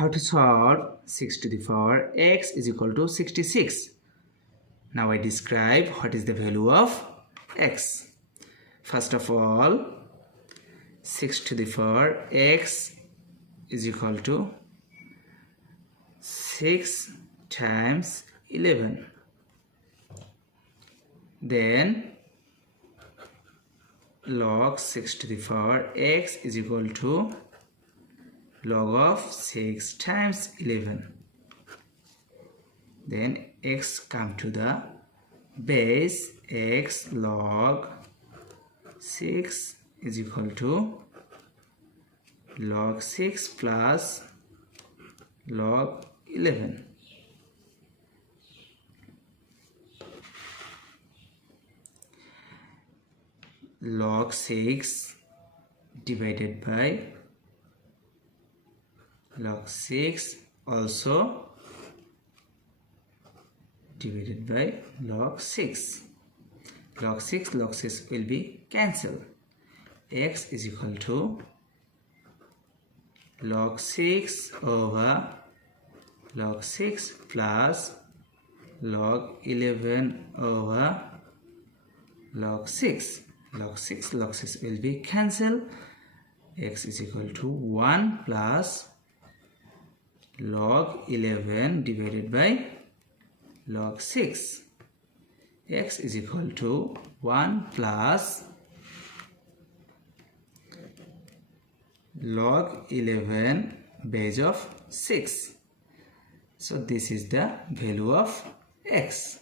how to solve 6 to the power x is equal to 66. Now I describe what is the value of x. First of all, 6 to the power x is equal to 6 times 11. Then log 6 to the power x is equal to log of 6 times 11. Then x come to the base, x log 6 is equal to log 6 plus log 11. Log 6 divided by log 6 also divided by log 6. Log 6 will be cancelled. X is equal to log 6 over log 6 plus log 11 over log 6. Log 6 will be cancelled. X is equal to 1 plus log 11 divided by log 6. X is equal to 1 plus log 11 base of 6. So this is the value of x.